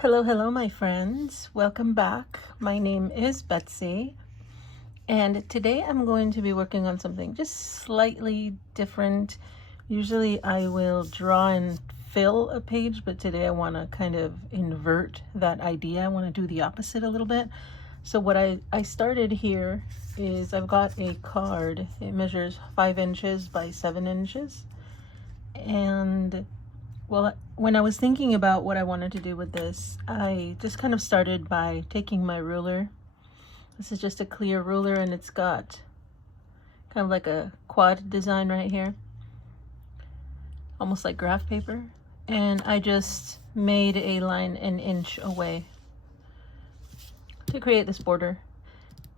Hello, hello, my friends. Welcome back. My name is Betsy, and today I'm going to be working on something just slightly different. Usually I will draw and fill a page, but today I want to kind of invert that idea. I want to do the opposite a little bit. So what I started here is I've got a card. It measures 5 inches by 7 inches. And well, when I was thinking about what I wanted to do with this, I just kind of started by taking my ruler. This is just a clear ruler, and it's got kind of like a quad design right here, almost like graph paper. And I just made a line an inch away to create this border.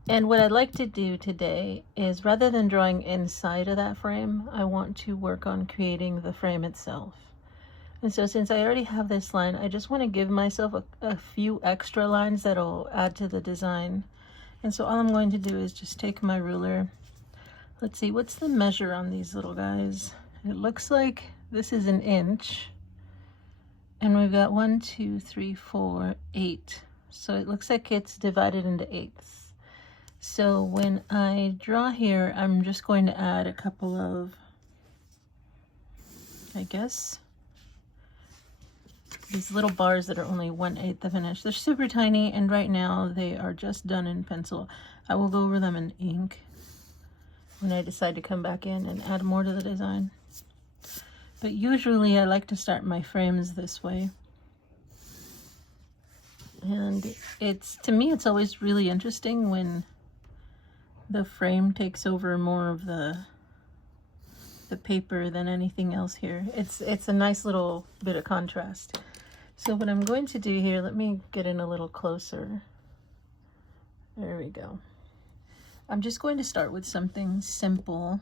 And what I'd like to do today is, rather than drawing inside of that frame, I want to work on creating the frame itself. And so since I already have this line, I just want to give myself a few extra lines that'll add to the design. And so all I'm going to do is just take my ruler. Let's see, what's the measure on these little guys? It looks like this is an inch. And we've got 1, 2, 3, 4, 8. So it looks like it's divided into eighths. So when I draw here, I'm just going to add a couple of, I guess, these little bars that are only 1/8 of an inch. They're super tiny, and right now they are just done in pencil. I will go over them in ink when I decide to come back in and add more to the design. But usually I like to start my frames this way. And to me, it's always really interesting when the frame takes over more of the paper than anything else here. It's a nice little bit of contrast. So what I'm going to do here, let me get in a little closer. There we go. I'm just going to start with something simple.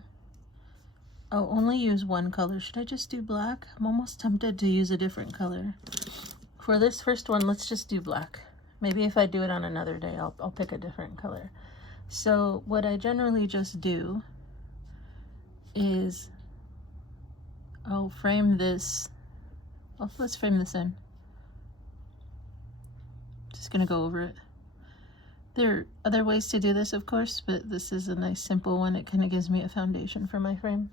I'll only use one color. Should I just do black? I'm almost tempted to use a different color. For this first one, let's just do black. Maybe if I do it on another day, I'll pick a different color. So what I generally just do is I'll frame this. Let's frame this in. Just gonna go over it. There are other ways to do this, of course, but this is a nice simple one. It kind of gives me a foundation for my frame.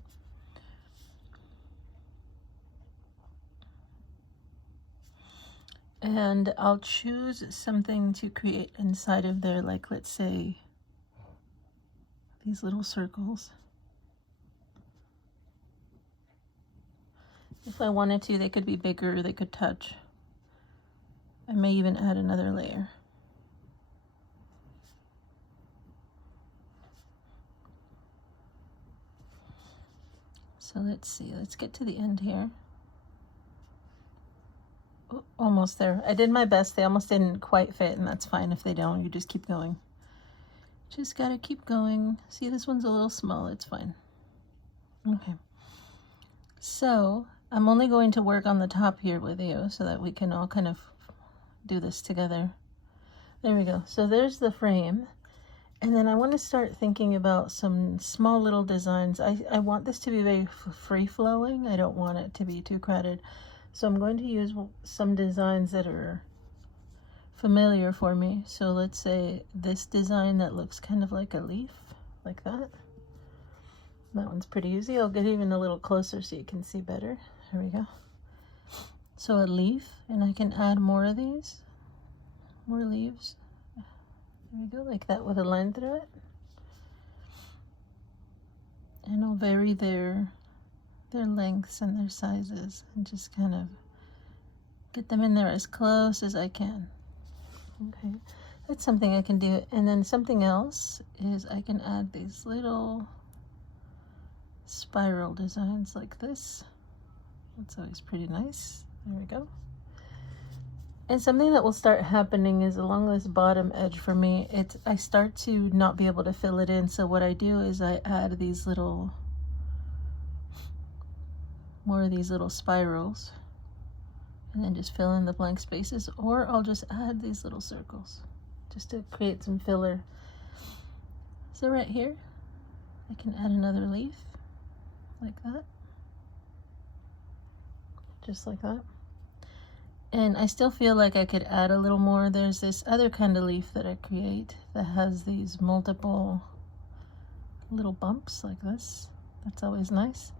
And I'll choose something to create inside of there, like let's say these little circles. If I wanted to, they could be bigger, they could touch. I may even add another layer. So let's see, let's get to the end here. Oh, almost there. I did my best. They almost didn't quite fit, and that's fine if they don't. You just keep going. Just gotta keep going. See, this one's a little small. It's fine. Okay. So I'm only going to work on the top here with you so that we can all kind of do this together. There we go. So there's the frame. And then I want to start thinking about some small little designs. I want this to be very free-flowing. I don't want it to be too crowded. So I'm going to use some designs that are familiar for me. So let's say this design that looks kind of like a leaf, like that. That one's pretty easy. I'll get even a little closer so you can see better. There we go. So a leaf, and I can add more of these, more leaves. There we go, like that, with a line through it. And I'll vary their lengths and their sizes and just kind of get them in there as close as I can. Okay, that's something I can do. And then something else is I can add these little spiral designs like this. That's always pretty nice. There we go. And something that will start happening is along this bottom edge for me, I start to not be able to fill it in. So what I do is I add these little, more of these little spirals, and then just fill in the blank spaces, or I'll just add these little circles just to create some filler. So right here, I can add another leaf like that, just like that. And I still feel like I could add a little more. There's this other kind of leaf that I create that has these multiple little bumps like this. That's always nice.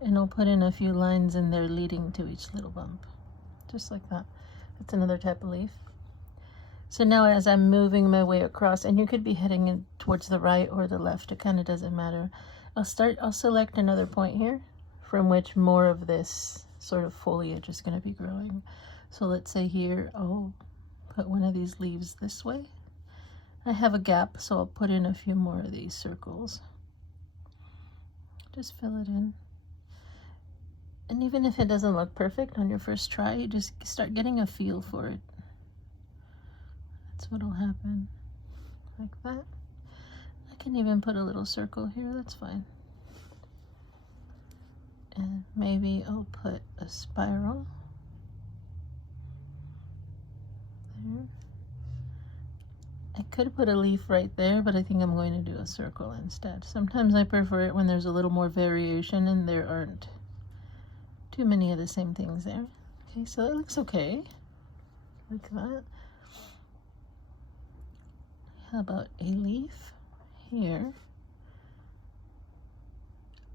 And I'll put in a few lines in there leading to each little bump. Just like that. That's another type of leaf. So now as I'm moving my way across, and you could be heading in towards the right or the left, it kind of doesn't matter. I'll select another point here from which more of this sort of foliage is going to be growing. So let's say here, I'll put one of these leaves this way. I have a gap, so I'll put in a few more of these circles. Just fill it in. And even if it doesn't look perfect on your first try, you just start getting a feel for it. That's what'll happen. Like that. I can even put a little circle here, that's fine. And maybe I'll put a spiral there. I could put a leaf right there, but I think I'm going to do a circle instead. Sometimes I prefer it when there's a little more variation and there aren't too many of the same things there. Okay, so that looks okay. Like that. How about a leaf here?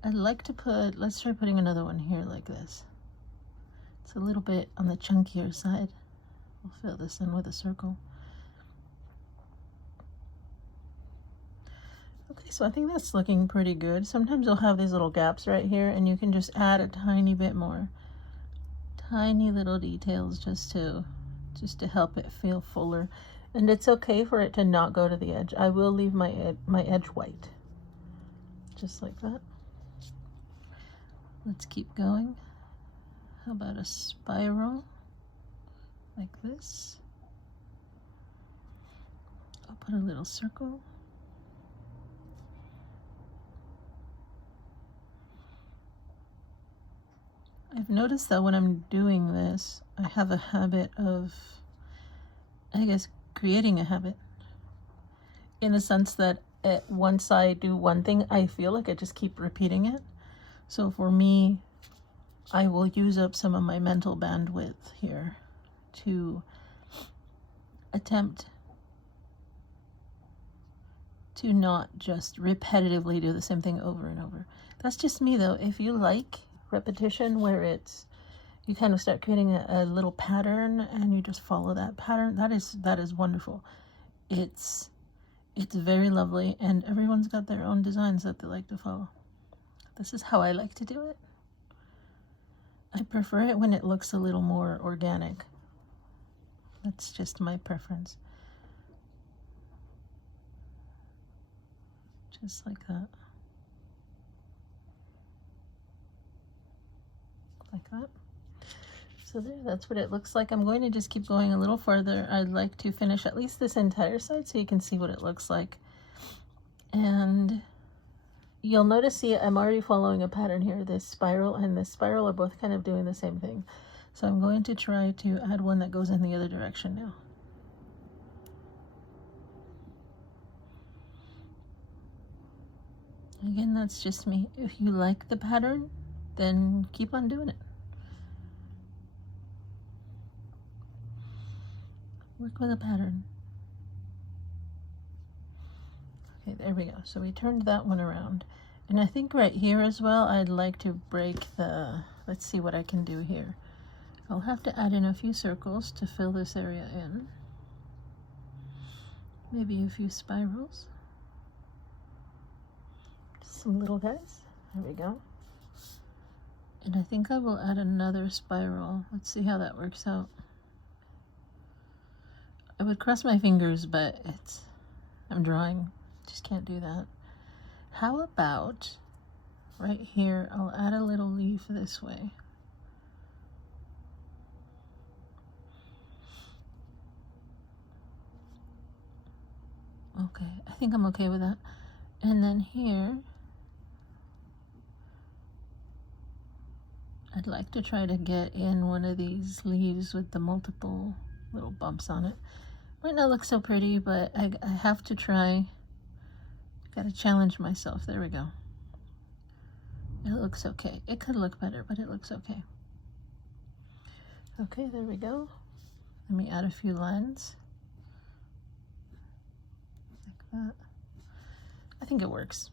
I'd like to put, let's try putting another one here like this. It's a little bit on the chunkier side. We'll fill this in with a circle. Okay, so I think that's looking pretty good. Sometimes you'll have these little gaps right here, and you can just add a tiny bit more. Tiny little details just to help it feel fuller. And it's okay for it to not go to the edge. I will leave my edge white. Just like that. Let's keep going. How about a spiral? Like this. I'll put a little circle. I've noticed that when I'm doing this, I have a habit of, I guess, creating a habit. In a sense that once I do one thing, I feel like I just keep repeating it. So for me, I will use up some of my mental bandwidth here to attempt to not just repetitively do the same thing over and over. That's just me though. If you like repetition where it's, you kind of start creating a little pattern and you just follow that pattern, that is wonderful. It's very lovely, and everyone's got their own designs that they like to follow. This is how I like to do it. I prefer it when it looks a little more organic. That's just my preference. Just like that. Like that. So there, that's what it looks like. I'm going to just keep going a little further. I'd like to finish at least this entire side so you can see what it looks like. And you'll notice, see, I'm already following a pattern here. This spiral and this spiral are both kind of doing the same thing. So I'm going to try to add one that goes in the other direction now. Again, that's just me. If you like the pattern, then keep on doing it. Work with a pattern. Okay, there we go. So we turned that one around. And I think right here as well, I'd like to break the, let's see what I can do here. I'll have to add in a few circles to fill this area in. Maybe a few spirals. Some little guys. There we go. And I think I will add another spiral. Let's see how that works out. I would cross my fingers, but I'm drawing. Just can't do that. How about right here, I'll add a little leaf this way. Okay, I think I'm okay with that. And then here, I'd like to try to get in one of these leaves with the multiple little bumps on it. Might not look so pretty, but I have to try. Gotta challenge myself. There we go. It looks okay. It could look better, but it looks okay. Okay, there we go. Let me add a few lines like that. I think it works.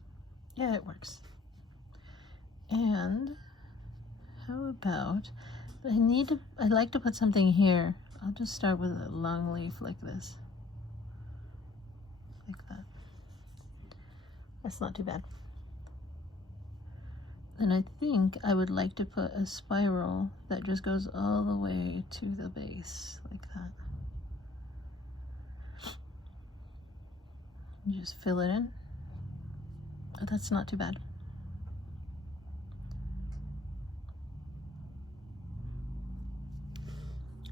Yeah, it works. And how about, I'd like to put something here. I'll just start with a long leaf like this. Like that. That's not too bad. And I think I would like to put a spiral that just goes all the way to the base, like that. You just fill it in. Oh, that's not too bad.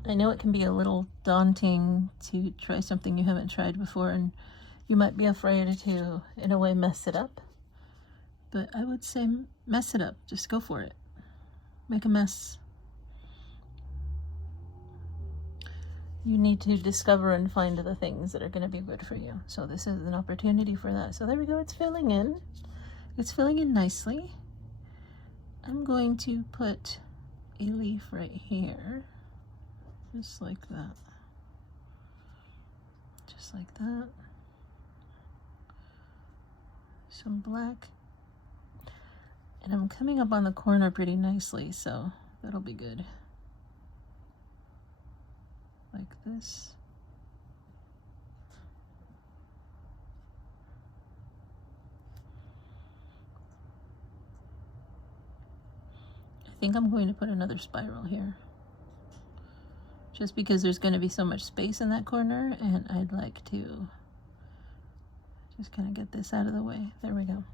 I know it can be a little daunting to try something you haven't tried before, and you might be afraid to, in a way, mess it up. But I would say mess it up. Just go for it. Make a mess. You need to discover and find the things that are going to be good for you. So this is an opportunity for that. So there we go. It's filling in. It's filling in nicely. I'm going to put a leaf right here. Just like that. Just like that. Some black. And I'm coming up on the corner pretty nicely, so that'll be good. Like this. I think I'm going to put another spiral here. Just because there's going to be so much space in that corner, and I'd like to just kind of get this out of the way. There we go.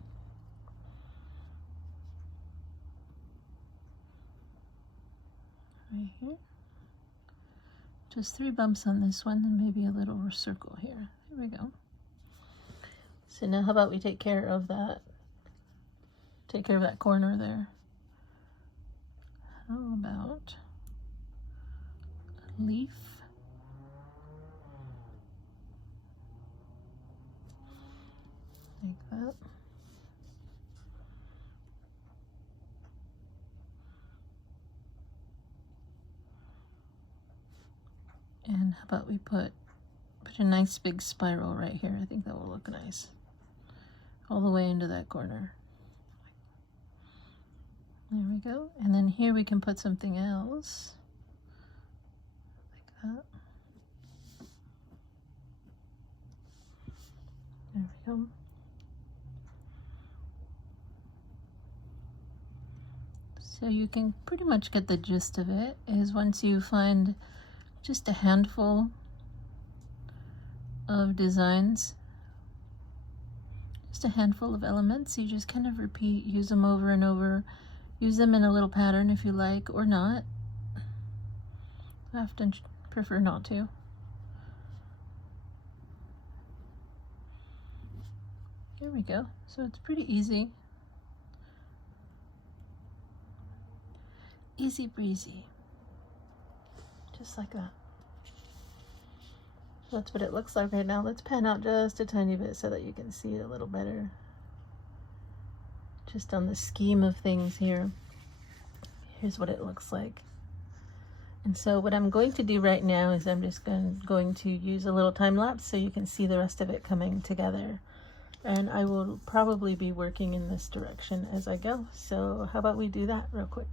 Right here. Just 3 bumps on this one, and maybe a little circle here. There we go. So now how about we take care of that? Take care of that corner there. How about a leaf? Like that. And how about we put a nice big spiral right here. I think that will look nice. All the way into that corner. There we go. And then here we can put something else. Like that. There we go. So you can pretty much get the gist of it, is once you find just a handful of designs, just a handful of elements, you just kind of repeat, use them over and over, use them in a little pattern if you like, or not. I often prefer not to. There we go. So it's pretty easy. Easy breezy. Just like that. That's what it looks like right now. Let's pan out just a tiny bit so that you can see it a little better. Just on the scheme of things here. Here's what it looks like. And so what I'm going to do right now is I'm just going to use a little time lapse so you can see the rest of it coming together. And I will probably be working in this direction as I go. So how about we do that real quick?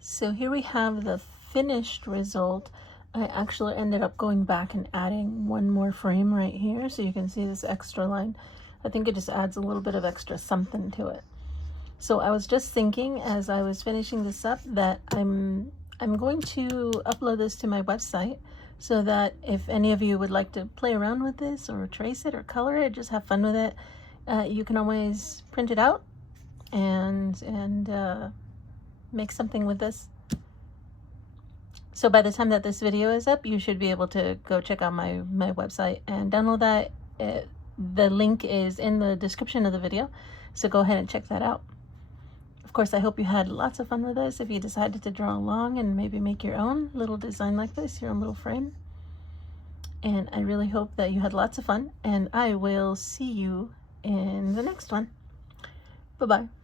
So here we have the finished result. I actually ended up going back and adding one more frame right here so you can see this extra line. I think it just adds a little bit of extra something to it. So I was just thinking as I was finishing this up that I'm going to upload this to my website so that if any of you would like to play around with this or trace it or color it, just have fun with it, you can always print it out and make something with this. So by the time that this video is up, you should be able to go check out my website and download that. The link is in the description of the video, so go ahead and check that out. Of course, I hope you had lots of fun with this. If you decided to draw along and maybe make your own little design like this, your own little frame. And I really hope that you had lots of fun, and I will see you in the next one. Bye-bye.